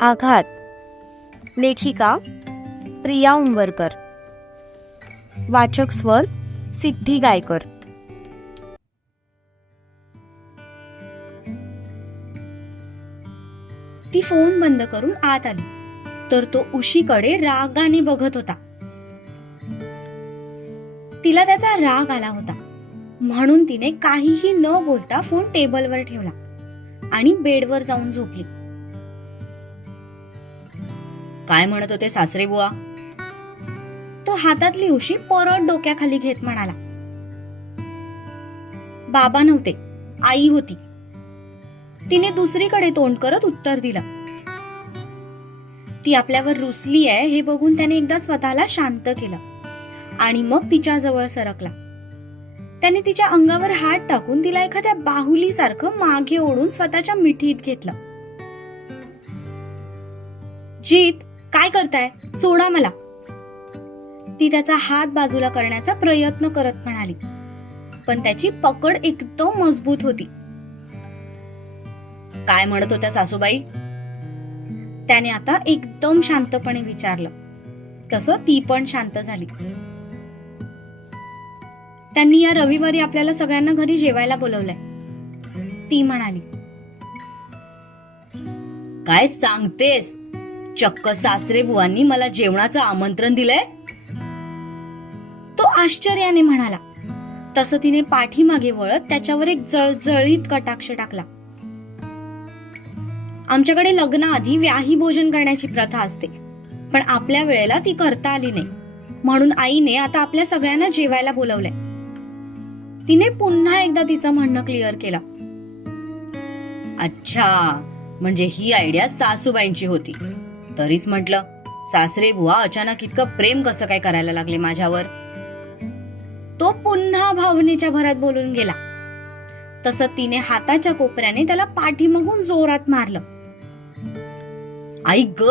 आघात. लेखिका प्रिया उंबरकर. वाचक स्वर सिद्धी गायकर. ती फोन बंद करून आत आली तर तो उशीकडे रागाने बघत होता. तिला त्याचा राग आला होता म्हणून तिने काहीही न बोलता फोन टेबलवर ठेवला आणि बेडवर जाऊन झोपली. काय म्हणत होते सासरे बुवा? तो हातातली उशी परत डोक्याखाली घेत म्हणाला. बाबा नव्हते, आई होती. तिने दुसरीकडे तोंड करत उत्तर दिलं. ती आपल्यावर रुसली आहे हे बघून त्याने एकदा स्वतःला शांत केलं आणि मग तिच्या जवळ सरकला. त्याने तिच्या अंगावर हात टाकून तिला एखाद्या बाहुलीसारखं मागे ओढून स्वतःच्या मिठीत घेतलं. जीत, काय करताय? सोडा मला. ती त्याचा हात बाजूला करण्याचा प्रयत्न करत म्हणाली, पण त्याची पकड एकदम मजबूत होती. काय म्हणत होत्या सासूबाई? त्याने आता एकदम शांतपणे विचारलं. तसं ती पण शांत झाली. त्यांनी या रविवारी आपल्याला सगळ्यांना घरी जेवायला बोलवलंय, ती म्हणाली. काय सांगतेस? चक्क सासरे बुवांनी मला जेवणाचं आमंत्रण दिलंय? तो आश्चर्याने म्हणाला. तसं तिने पाठीमागे वळत त्याच्यावर एक जळजळीत कटाक्ष टाकला. आमच्याकडे लग्नाआधी व्याही भोजन करण्याची प्रथा असते, पण आपल्या वेळेला ती करता आली नाही म्हणून आईने आता आपल्या सगळ्यांना जेवायला बोलवलंय. तिने पुन्हा एकदा तिचं म्हणणं क्लिअर केलं. अच्छा, म्हणजे ही आयडिया सासूबाईंची होती. तरीच म्हटलं, सासरे बुवा अचानक इतकं प्रेम कसं काय करायला लागले माझ्यावर? तो पुन्हा भावनेच्या भरात बोलून गेला. तसं तिने हाताच्या कोपऱ्याने त्याला पाठीमागून जोरात मारलं. आई ग,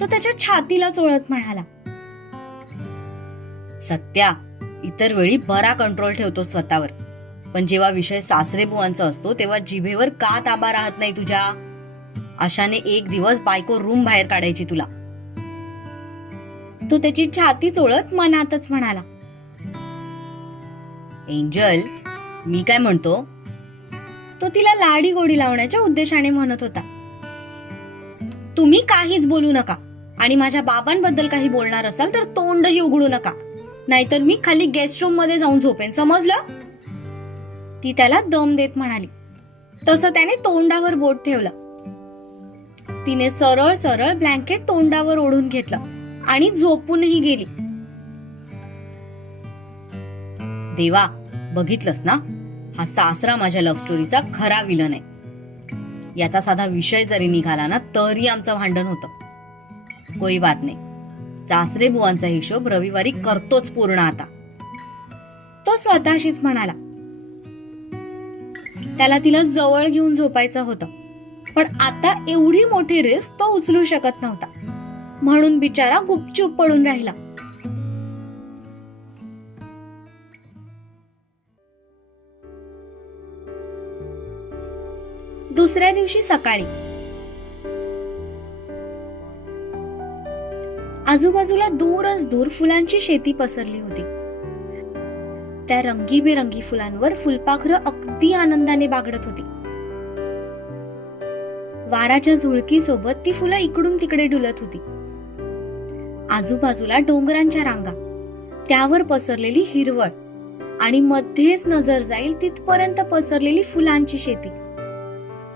तो त्याच्या छातीला चोळत म्हणाला. सत्या, इतर वेळी बरा कंट्रोल ठेवतो स्वतःवर, पण जेव्हा विषय सासरे बुवांचा असतो तेव्हा जिभेवर का ताबा राहत नाही तुझ्या? अशाने एक दिवस बायको रूम बाहेर काढायची तुला. तो त्याची छाती चोळत मनातच म्हणाला. एंजल, मी काय म्हणतो? तो तिला लाडी गोडी लावण्याच्या उद्देशाने म्हणत होता. तुम्ही काहीच बोलू नका आणि माझ्या बाबांबद्दल काही बोलणार असाल तर तोंडही उघडू नका, नाहीतर मी खाली गेस्ट रूम मध्ये जाऊन झोपेन, समजलं? ती त्याला दम देत म्हणाली. तसं त्याने तोंडावर बोट ठेवलं. तिने सरळ सरळ ब्लँकेट तोंडावर ओढून घेतलं आणि झोपूनही गेली. देवा, बघितलंस ना, हा सासरा माझ्या लव्ह स्टोरीचा खरा विलन आहे. याचा साधा विषय जरी निघाला ना तरी आमचं भांडण होतं. कोई बात नाही, सासरे बुवांचा हिशोब रविवारी करतोच पूर्ण आता. तो स्वतःशीच म्हणाला. त्याला तिला जवळ घेऊन झोपायचं होतं, पण आता एवढी मोठी रिस्क तो उचलू शकत नव्हता म्हणून बिचारा गुपचूप पडून राहिला. दुसऱ्या दिवशी सकाळी आजूबाजूला दूरच दूर फुलांची शेती पसरली होती. त्या रंगीबेरंगी फुलांवर फुलपाखरं अगदी आनंदाने बागडत होती. वाराच्या झुळकी सोबत ती फुलं इकडून तिकडे डुलत होती. आजूबाजूला डोंगरांच्या रांगा, त्यावर पसरलेली हिरवळ आणि मध्येच नजर जाईल तिथपर्यंत पसरलेली फुलांची शेती.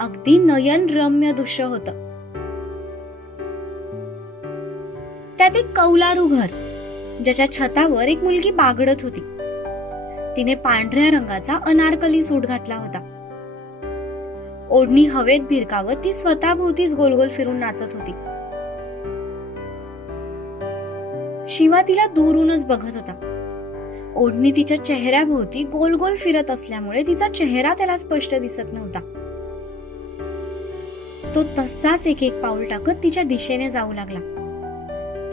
अगदी नयन रम्य दृश्य होतं. त्यात एक कौलारू घर, ज्याच्या छतावर एक मुलगी बागडत होती. तिने पांढऱ्या रंगाचा अनारकली सूट घातला होता. ओढणी हवेत भिरकावत ती स्वतःभोवतीच गोलगोल फिरून नाचत होती. शिवा तिला दूरूनच बघत होता. ओढणी तिच्या चेहऱ्याभोवती गोल गोल फिरत असल्यामुळे तिचा चेहरा त्याला स्पष्ट दिसत नव्हता. तो तसाच एक एक पाऊल टाकत तिच्या दिशेने जाऊ लागला.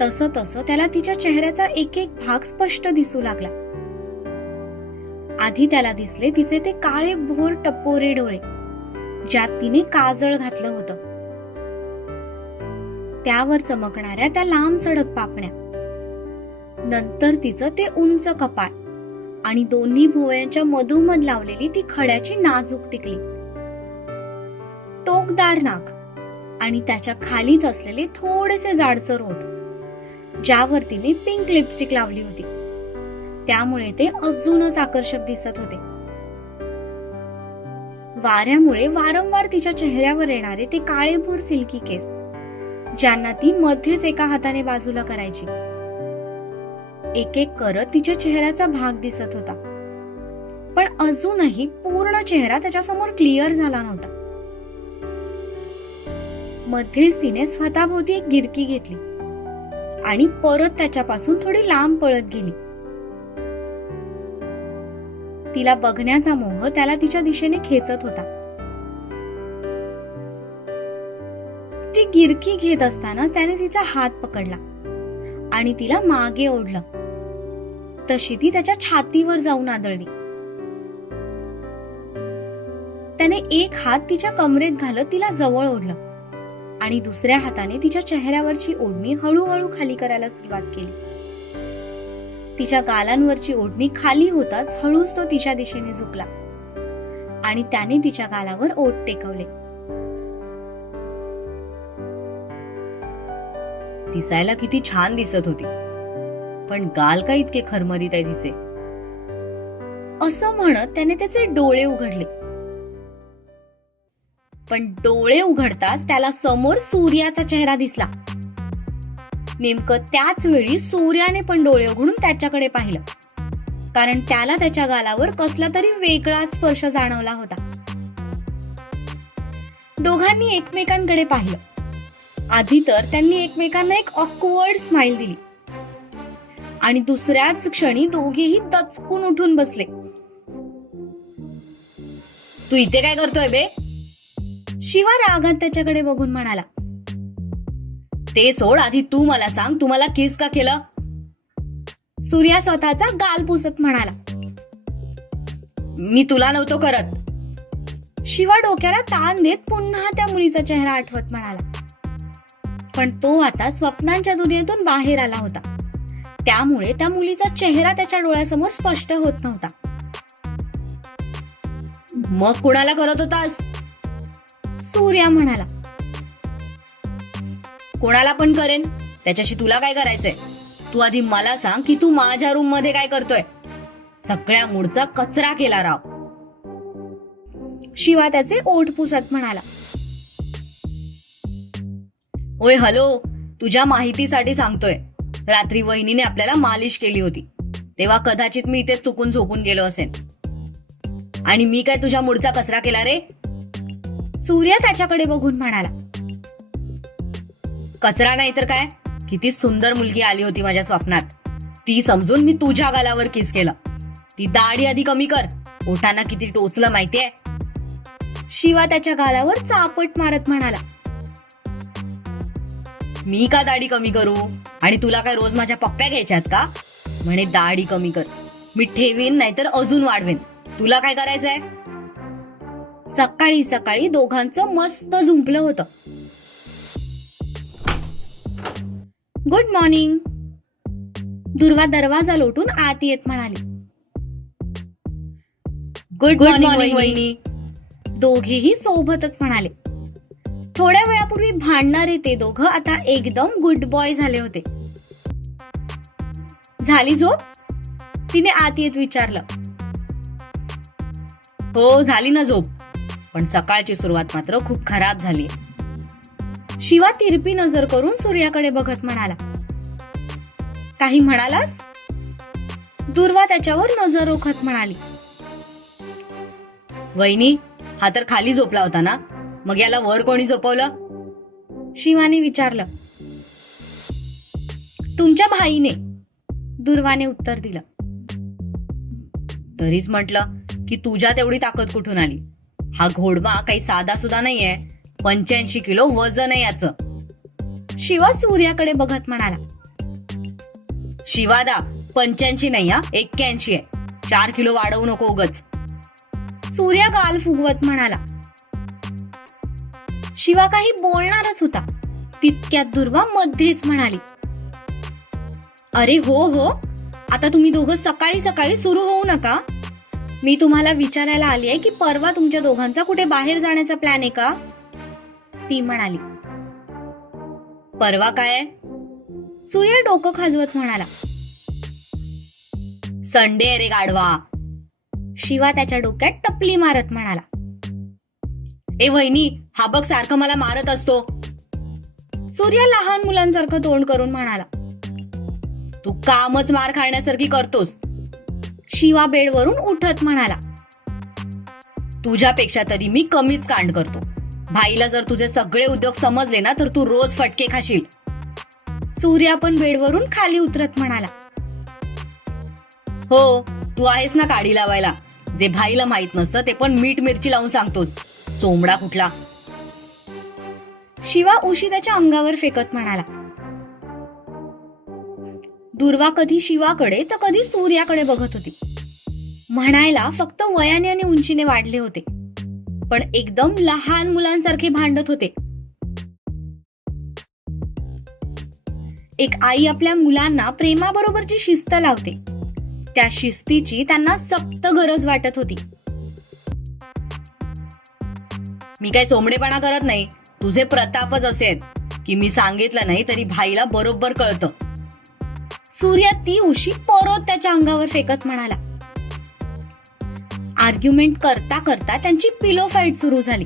तसं तसं त्याला तिच्या चेहऱ्याचा एक एक भाग स्पष्ट दिसू लागला. आधी त्याला दिसले तिचे ते काळे भोर टपोरे डोळे, ज्यात तिने काजळ घातलं होतं. त्यावर चमकणाऱ्या त्या लांब सडक पापण्या, नंतर तिचं ते उंच कपाळ आणि दोन्ही भुवयांच्या मधोमध लावलेली ती खड्याची नाजूक टिकली, टोकदार नाक आणि त्याच्या खालीच असलेले थोडेसे जाडसर ओठ, ज्यावर तिने पिंक लिपस्टिक लावली होती. त्यामुळे ते अजूनच आकर्षक दिसत होते. वाऱ्यामुळे वारंवार तिच्या चेहऱ्यावर येणारे ते काळेभोर सिल्की केस, ज्यांना ती मध्येच एका हाताने बाजूला करायची, एक एक करत तिच्या चेहऱ्याचा भाग दिसत होता. पण अजूनही पूर्ण चेहरा त्याच्यासमोर क्लिअर झाला नव्हता. मध्येच तिने स्वतःभोवती एक गिरकी घेतली आणि परत त्याच्यापासून थोडी लांब पळत गेली. तिला बघण्याचा मोह त्याला तिच्या दिशेने खेचत होता. ती गिरकी घेत असतानाच त्याने तिचा हात पकडला आणि तिला मागे ओढलं. तशी ती त्याच्या छातीवर जाऊन आदळली. त्याने एक हात तिच्या कमरेत घालत तिला जवळ ओढलं आणि दुसऱ्या हाताने तिच्या चेहऱ्यावरची ओढणी हळूहळू खाली करायला सुरुवात केली. तिच्या गालांवरची ओढणी खाली होताच हळूच तो तिच्या दिशेने झुकला आणि त्याने तिच्या गालावर ओठ टेकवले. दिसायला किती छान दिसत होती, पण गाल का इतके खरमरीत आहे तिचे, असं म्हणत त्याने त्याचे डोळे उघडले. पण डोळे उघडताच त्याला समोर सूर्याचा चेहरा दिसला. नेमकं त्याच वेळी सूर्याने पण डोळे उघडून त्याच्याकडे पाहिलं, कारण त्याला त्याच्या गालावर कसला तरी वेगळाच स्पर्श जाणवला होता. दोघांनी एकमेकांकडे पाहिलं. आधी तर त्यांनी एकमेकांना एक ऑकवर्ड स्माइल दिली आणि दुसऱ्याच क्षणी दोघेही दचकून उठून बसले. तू इथे काय करतोय बे? शिवा रागात त्याच्याकडे बघून म्हणाला. ते सोड, आधी तू मला सांग, तू मला किस का केलं? सूर्या स्वतःचा गाल पुसत म्हणाला. मी तुला नव्हतो करत. शिवा डोक्याला ताण देत पुन्हा त्या मुलीचा चेहरा आठवत म्हणाला. पण तो आता स्वप्नांच्या दुनियेतून बाहेर आला होता, त्यामुळे त्या मुलीचा चेहरा त्याच्या डोळ्यासमोर स्पष्ट होत नव्हता. मग कुणाला करत होतास? सूर्या म्हणाला. कोणाला पण करेन, त्याच्याशी तुला काय करायचंय? तू आधी मला सांग की तू माझ्या रूम मध्ये काय करतोय? सगळ्या मूडचा कचरा केला राव. शिवा त्याचे ओठ पुसत म्हणाला. ओय हॅलो, तुझ्या माहितीसाठी सांगतोय, रात्री वहिनीने आपल्याला मालिश केली होती, तेव्हा कदाचित मी इथे चुकून झोपून गेलो असेल. आणि मी काय तुझ्या मूडचा कचरा केला रे? सूर्या त्याच्याकडे बघून म्हणाला. कचरा नाही तर काय, किती सुंदर मुलगी आली होती माझ्या स्वप्नात, ती समजून मी तुझ्या गालावर किस केलं. ती दाढी आधी कमी कर, ओठांना किती टोचलं माहितीये? शिवा त्याच्या गालावर चापट मारत म्हणाला. मी का दाढी कमी करू? आणि तुला काय रोज माझ्या पप्प्या घ्यायच्यात का? म्हणे दाढी कमी कर, मी ठेवीन नाहीतर अजून वाढवेन, तुला काय करायचंय? सकाळी सकाळी दोघांचं मस्त झुंपलं होतं. Good morning. दुर्वा दरवाजा लोटून आत येत म्हणाली. गुड मॉर्निंग वहिनी. दोघेही सोबतच म्हणाले. थोड्या वेळापूर्वी भांडणारे ते दोघं आता एकदम गुड बॉय झाले होते. झाली झोप? तिने आत येत विचारलं. हो झाली ना झोप, पण सकाळची सुरुवात मात्र खूप खराब झाली. शिवा तिरपी नजर करून सूर्याकडे बघत म्हणाला. काही म्हणालास? दुर्वा त्याच्यावर नजर रोखत म्हणाली. वहिनी, हा तर खाली झोपला होता ना, मग याला वर कोणी झोपवलं? शिवाने विचारलं. तुमच्या भाईने, दुर्वाने उत्तर दिलं. तरीच म्हटलं की तुझ्यात एवढी ताकद कुठून आली? हा घोडबा काही साधा सुद्धा नाहीये, 85 किलो वजन आहे याचं. शिवा सूर्याकडे बघत म्हणाला. शिवादा 85 नाही हा, 81 आहे. 4 किलो वाढवू नको उगच. सूर्या गाल फुगवत म्हणाला. शिवा काही बोलणारच होता, तितक्यात दुर्वा मध्येच म्हणाली, अरे हो, आता तुम्ही दोघं सकाळी सकाळी सुरू होऊ नका. मी तुम्हाला विचारायला आली आहे की परवा तुमच्या दोघांचा कुठे बाहेर जाण्याचा प्लॅन आहे का? ती म्हणाली. परवा काय? सूर्य डोकं खाजवत म्हणाला. संडे आहे रे गाढवा. शिवा त्याच्या डोक्यात टपली मारत म्हणाला. ए वहिनी, हा बघ सारखं मला मारत असतो. सूर्य लहान मुलांसारखं तोंड करून म्हणाला. तू कामच मार खाण्यासारखी करतोस. शिवा बेडवरून उठत म्हणाला. तुझ्यापेक्षा तरी मी कमीच कांड करतो. भाईला जर तुझे सगळे उद्योग समजले ना तर तू रोज फटके खाशील. सूर्या पण बेडवरून खाली उतरत म्हणाला. हो, तू आहेस ना काडी लावायला. जे भाईला माहित नसतं ते पण मीठ मिरची लावून सांगतोस. चोंबडा कुठला. शिवा उशी त्याच्या अंगावर फेकत म्हणाला. दुर्वा कधी शिवाकडे तर कधी सूर्याकडे बघत होती. म्हणायला फक्त वयाने आणि उंचीने वाढले होते, पण एकदम लहान मुलांसारखे भांडत होते. एक आई आपल्या मुलांना प्रेमाबरोबरची शिस्त लावते, त्या शिस्तीची त्यांना सक्त गरज वाटत होती. मी काय चोंबडेपणा करत नाही. तुझे प्रतापच असे आहेत की मी सांगितलं नाही तरी भाईला बरोबर कळतं. सूर्या ती उशी परत त्याच्या अंगावर फेकत म्हणाला. आर्ग्युमेंट करता करता त्यांची पिलो फाईट सुरू झाली.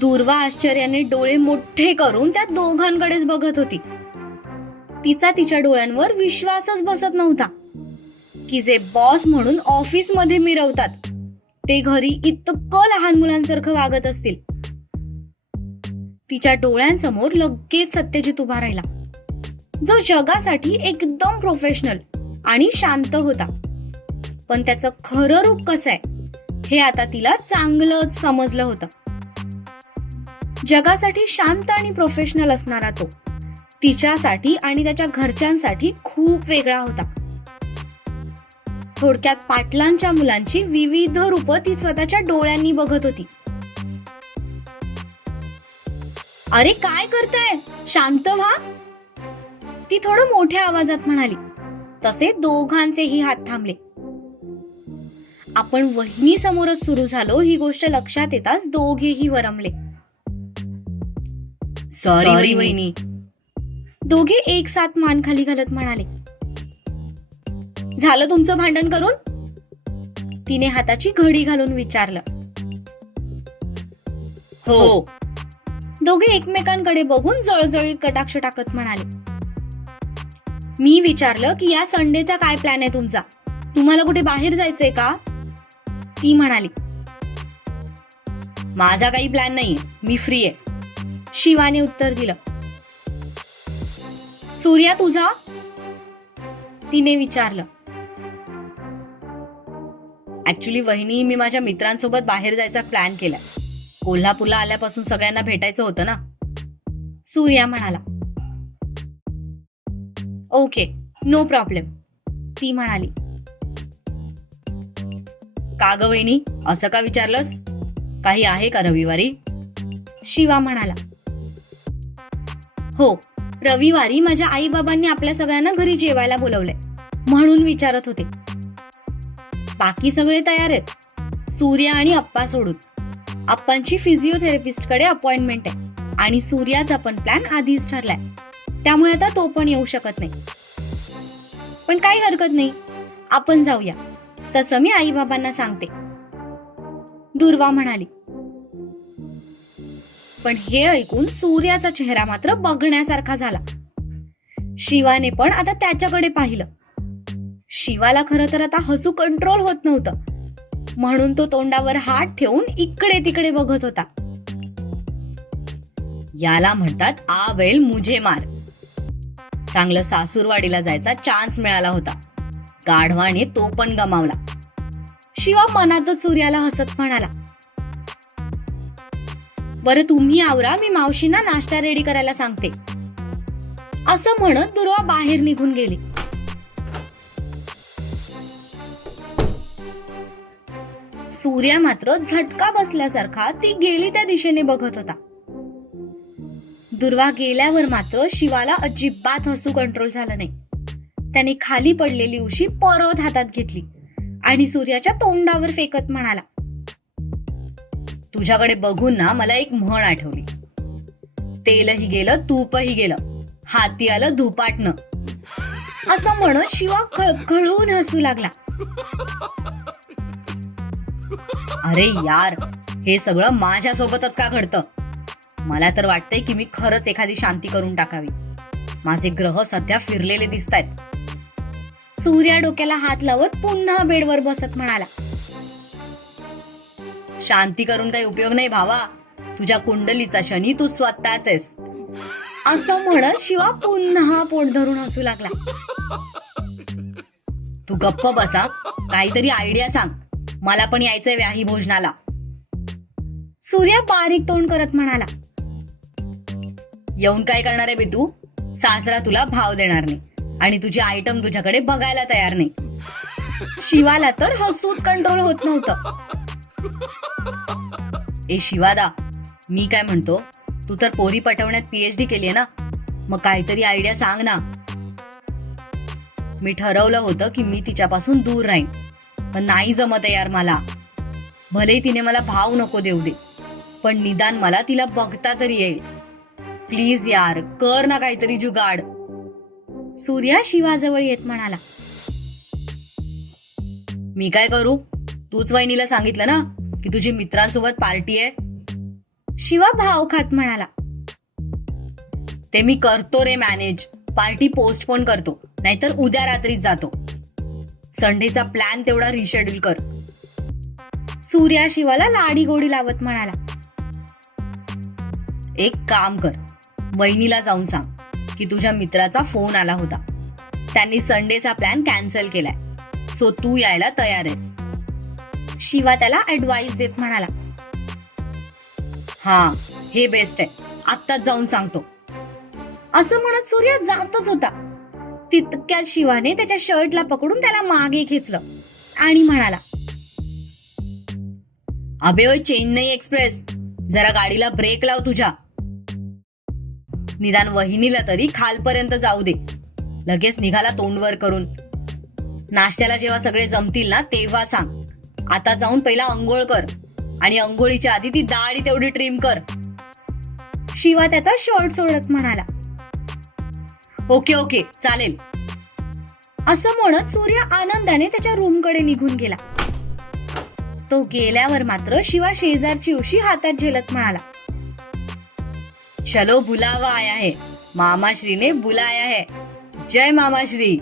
दुर्वा आश्चर्याने डोळे मोठे करून त्या दोघांकडेच बघत होती. तिचा तिच्या डोळ्यांवर विश्वासच बसत नव्हता की जे बॉस म्हणून ऑफिस मध्ये मिरवतात ते घरी इतकं लहान मुलांसारखं वागत असतील. तिच्या डोळ्यांसमोर लगेच सत्यजित उभा राहिला, जो जगासाठी एकदम प्रोफेशनल आणि शांत होता. पण त्याचं खरं रूप कसं आहे हे आता तिला चांगलंच समजलं होतं. जगासाठी शांत आणि प्रोफेशनल असणारा तो तिच्यासाठी आणि त्याच्या घरच्यांसाठी खूप वेगळा होता. थोडक्यात पाटलांच्या मुलांची विविध रूपं ती स्वतःच्या डोळ्यांनी बघत होती. अरे काय करताय, शांत व्हा. ती थोडं मोठ्या आवाजात म्हणाली. तसे दोघांचेही हात थांबले. आपण वहिनी समोरच सुरू झालो ही गोष्ट लक्षात येताच दोघेही वरमले. सॉरी वहिनी. दोघे एक साथ मान खाली घालत म्हणाले. झालं तुमचं भांडण करून? तिने हाताची घडी घालून विचारलं. हो. दोघे एकमेकांकडे बघून जळजळीत कटाक्ष टाकत म्हणाले. मी विचारलं की या संडेचा काय प्लॅन आहे तुमचा? तुम्हाला कुठे बाहेर जायचंय का? ती म्हणाली. माझा काही प्लॅन नाहीये, मी फ्री आहे. शिवाने उत्तर दिलं. सूर्या तुझा? तिने विचारलं. ऍक्च्युली वहिनी, मी माझ्या मित्रांसोबत बाहेर जायचा प्लॅन केलाय. कोल्हापूरला आल्यापासून सगळ्यांना भेटायचं होतं ना. सूर्या म्हणाला. Okay, no problem. ती म्हणाली. का ग वहिनी, असं का विचारलंस? काही आहे का रविवारी? शिवा म्हणाला. हो, रविवारी माझ्या आई बाबांनी आपल्या सगळ्यांना घरी जेवायला बोलवलंय, म्हणून विचारत होते. बाकी सगळे तयार आहेत, सूर्या आणि अप्पा सोडून. अप्पांची फिजिओथेरपिस्ट कडे अपॉइंटमेंट आहे आणि सूर्याचा पण प्लॅन आधीच ठरलाय, त्यामुळे आता तो पण येऊ शकत नाही. पण काही हरकत नाही, आपण जाऊया. तसं मी आई बाबांना सांगते. दुर्वा म्हणाली. पण हे ऐकून सूर्याचा चेहरा मात्र बघण्यासारखा झाला. शिवाने पण आता त्याच्याकडे पाहिलं. शिवाला खरं तर आता हसू कंट्रोल होत नव्हतं, म्हणून तो तोंडावर हात ठेवून इकडे तिकडे बघत होता. याला म्हणतात आ वेळ मुझे मार. चांगलं सासूरवाडीला जायचा चान्स मिळाला होता, गाढवाने तो पण गमावला. शिवा मनातच सूर्याला हसत म्हणाला. बरं तुम्ही आवरा, मी मावशींना नाश्ता रेडी करायला सांगते. असं म्हणत दुर्वा बाहेर निघून गेली. सूर्या मात्र झटका बसल्यासारखा ती गेली त्या दिशेने बघत होता. दुर्वा गेल्यावर मात्र शिवाला अजिबात हसू कंट्रोल झालं नाही. त्याने खाली पडलेली उशी परत हातात घेतली आणि सूर्याच्या तोंडावर फेकत म्हणाला, तुझ्याकडे बघून ना मला एक म्हण आठवली. तेलही गेलं तूपही गेलं, हाती आलं धुपाटणं. असं म्हणत शिवा खळखळून हसू लागला. अरे यार, हे सगळं माझ्यासोबतच का घडतं? मला तर वाटतंय की मी खरंच एखादी शांती करून टाकावी. माझे ग्रह सध्या फिरलेले दिसतायत. सूर्या डोक्याला हात लावत पुन्हा बेडवर बसत म्हणाला, शांती करून काही उपयोग नाही भावा. तुझ्या कुंडलीचा शनी तू स्वतःच आहेस. असं म्हणत शिवा पुन्हा पोट धरून हसू लागला. तू गप्प बसा, काहीतरी आयडिया सांग. मला पण यायचंय व्याही भोजनाला. सूर्या बारीक तोंड करत म्हणाला, येऊन काय करणार आहे बे तू? सासरा तुला भाव देणार नाही आणि तुझी आयटम तुझ्याकडे बघायला तयार नाही. शिवाला तर हसूच कंट्रोल होत नव्हतं. ए शिवादा, मी काय म्हणतो, तू तर पोरी पटवण्यात PhD केली आहे ना, मग काहीतरी आयडिया सांग ना. मी ठरवलं होतं की मी तिच्यापासून दूर राहीन, पण नाही जमत यार मला. भले तिने मला भाव नको देऊ दे, पण निदान मला तिला बघता तरी येईल. प्लीज यार, कर ना काहीतरी जुगाड. सूर्या शिवाजवळ येत म्हणाला, मी काय करू? तूच वहिनीला सांगितलं ना की तुझी मित्रांसोबत पार्टी आहे. शिवा भाव खात म्हणाला, ते मी करतो रे मॅनेज. पार्टी पोस्टपोन करतो, नाहीतर उद्या रात्रीच जातो. संडेचा प्लॅन तेवढा रिशेड्यूल कर. सूर्या शिवाला लाडी गोडी लावत म्हणाला, एक काम कर, वहिनीला जाऊन सांग की तुझ्या मित्राचा फोन आला होता. त्यांनी संडेचा प्लॅन कॅन्सल केलाय, सो तू यायला तयार आहेस. शिवा त्याला ऍडवाइस देत म्हणाला, हा हे बेस्ट आहे, आत्ताच जाऊन सांगतो. असं म्हणत सूर्या जातच होता. तितक्यात शिवाने त्याच्या शर्टला पकडून त्याला मागे खेचलं आणि म्हणाला, अबे ओय चेन्नई एक्सप्रेस, जरा गाडीला ब्रेक लाव तुझ्या. निदान वहिनीला तरी खालपर्यंत जाऊ दे. लगेच निघाला तोंडवर करून. नाश्त्याला जेव्हा सगळे जमतील ना तेव्हा सांग. आता जाऊन पहिला अंघोळ कर आणि अंघोळीच्या आधी ती दाढी तेवढी ट्रिम कर. शिवा त्याचा शर्ट सोडत म्हणाला, ओके ओके चालेल. असं म्हणत सूर्य आनंदाने त्याच्या रूमकडे निघून गेला. तो गेल्यावर मात्र शिवा शेजारची उशी हातात झेलत म्हणाला, चलो बुलावा आया है, मामाश्री ने बुलाया है. जय मामाश्री.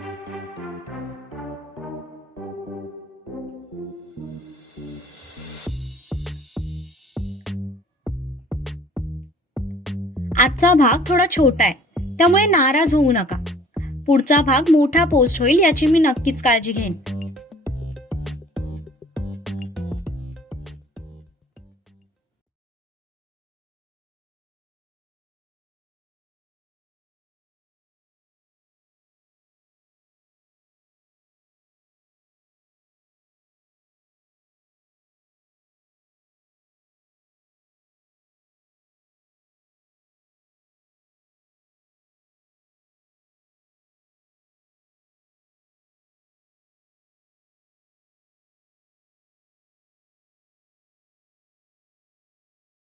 आजचा भाग थोडा छोटा आहे, त्यामुळे नाराज होऊ नका. पुढचा भाग मोठा पोस्ट होईल याची मी नक्कीच काळजी घेईन.